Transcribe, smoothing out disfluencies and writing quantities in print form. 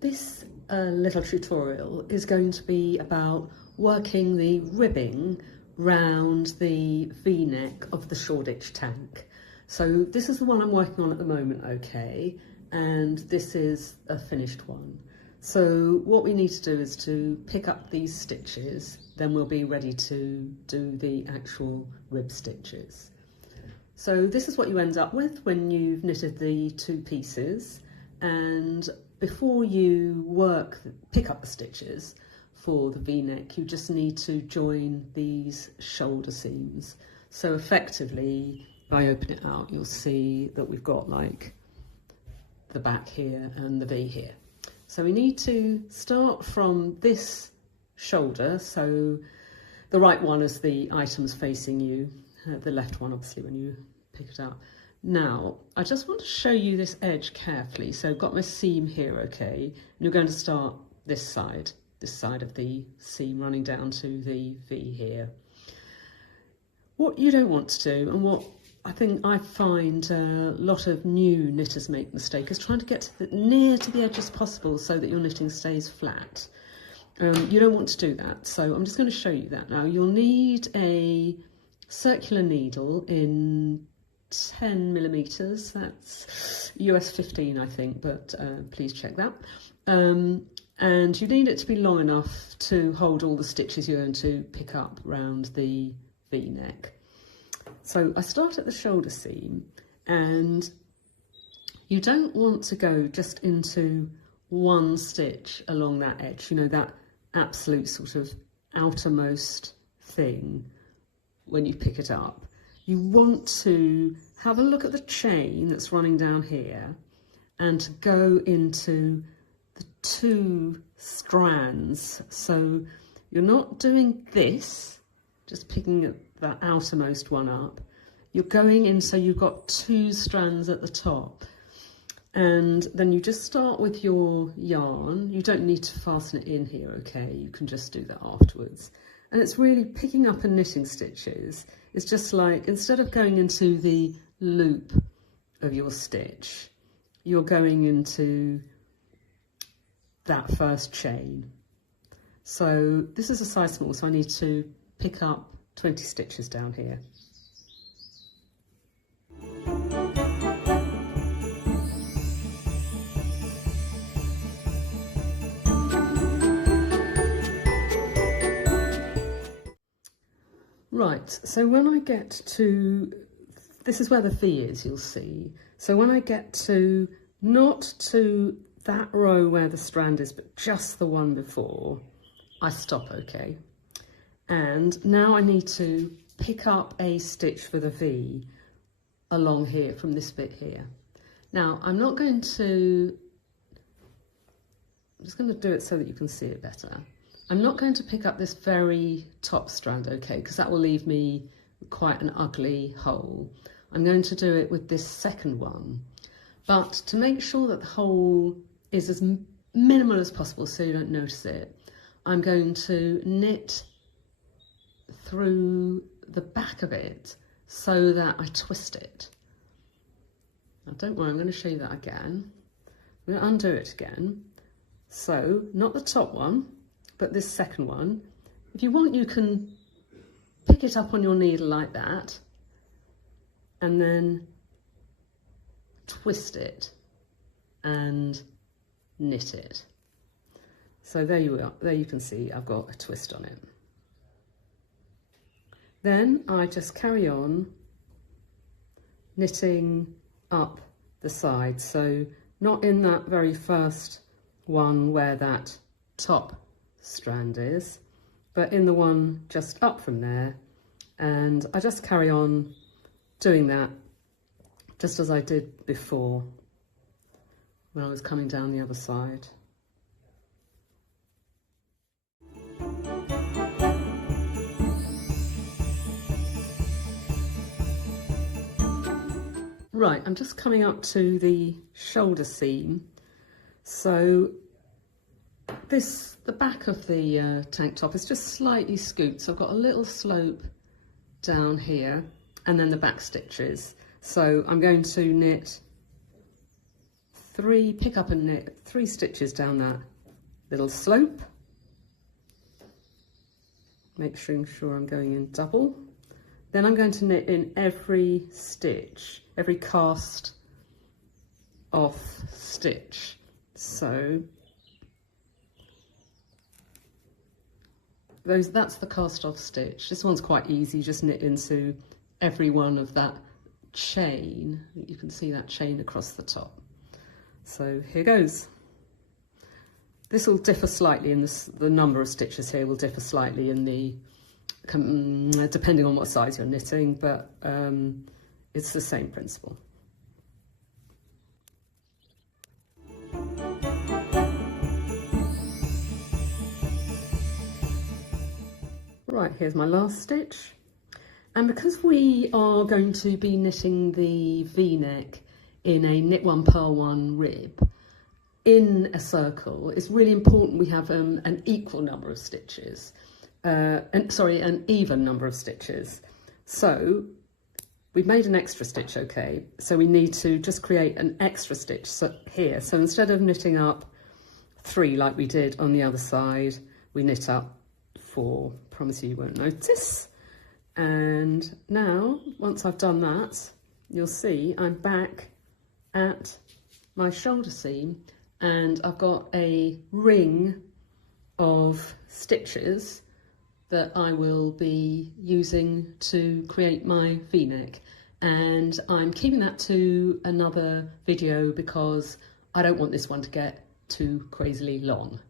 This little tutorial is going to be about working the ribbing round the V-neck of the Shoreditch tank. So this is the one I'm working on at the moment, okay, and this is a finished one. So what we need to do is to pick up these stitches, then we'll be ready to do the actual rib stitches. So this is what you end up with when you've knitted the two pieces, and before you pick up the stitches for the V-neck, you just need to join these shoulder seams. So effectively, if I open it out, you'll see that we've got like the back here and the V here. So we need to start from this shoulder, so the right one is the items facing you, the left one obviously when you pick it up. Now, I just want to show you this edge carefully. So I've got my seam here, okay, and you're going to start this side of the seam running down to the V here. What you don't want to do, and what I think I find a lot of new knitters make mistake, is trying to get to near to the edge as possible so that your knitting stays flat. You don't want to do that, so I'm just going to show you that now. You'll need a circular needle in 10 millimeters, that's US 15 I think, but please check that. And you need it to be long enough to hold all the stitches you're going to pick up round the V-neck. So I start at the shoulder seam, and you don't want to go just into one stitch along that edge, you know, that absolute sort of outermost thing when you pick it up. You want to have a look at the chain that's running down here and to go into the two strands. So you're not doing this, just picking that outermost one up. You're going in so you've got two strands at the top. And then you just start with your yarn. You don't need to fasten it in here, okay? You can just do that afterwards. And it's really picking up and knitting stitches. It's just like, instead of going into the loop of your stitch, you're going into that first chain. So this is a size small, so I need to pick up 20 stitches down here. Right, so when I get to, this is where the V is, you'll see. So when I get to, not to that row where the strand is, but just the one before, I stop, okay? And now I need to pick up a stitch for the V along here, from this bit here. Now, I'm just going to do it so that you can see it better. I'm not going to pick up this very top strand, okay, because that will leave me quite an ugly hole. I'm going to do it with this second one, but to make sure that the hole is as minimal as possible so you don't notice it, I'm going to knit through the back of it so that I twist it. Now don't worry, I'm going to show you that again. I'm going to undo it again. So, not the top one, but this second one. If you want, you can pick it up on your needle like that and then twist it and knit it. So there you are, there you can see I've got a twist on it. Then I just carry on knitting up the side, so not in that very first one where that top strand is, but in the one just up from there, and I just carry on doing that just as I did before when I was coming down the other side. Right, I'm just coming up to the shoulder seam. So the back of the tank top is just slightly scooped, so I've got a little slope down here and then the back stitches. So I'm going to knit pick up and knit 3 stitches down that little slope, make sure I'm going in double. Then I'm going to knit in every stitch, every cast off stitch. So that's the cast off stitch. This one's quite easy, just knit into every one of that chain. You can see that chain across the top. So here goes. This will differ slightly in the number of stitches here will differ slightly in the depending on what size you're knitting, but it's the same principle. Right, here's my last stitch. And because we are going to be knitting the V-neck in a knit 1 purl 1 rib in a circle, it's really important we have an equal number of stitches. An even number of stitches. So we've made an extra stitch, okay, so we need to just create an extra stitch here. So instead of knitting up 3 like we did on the other side, we knit up 4. Promise you won't notice. And now, once I've done that, you'll see I'm back at my shoulder seam and I've got a ring of stitches that I will be using to create my V-neck, and I'm keeping that to another video because I don't want this one to get too crazily long.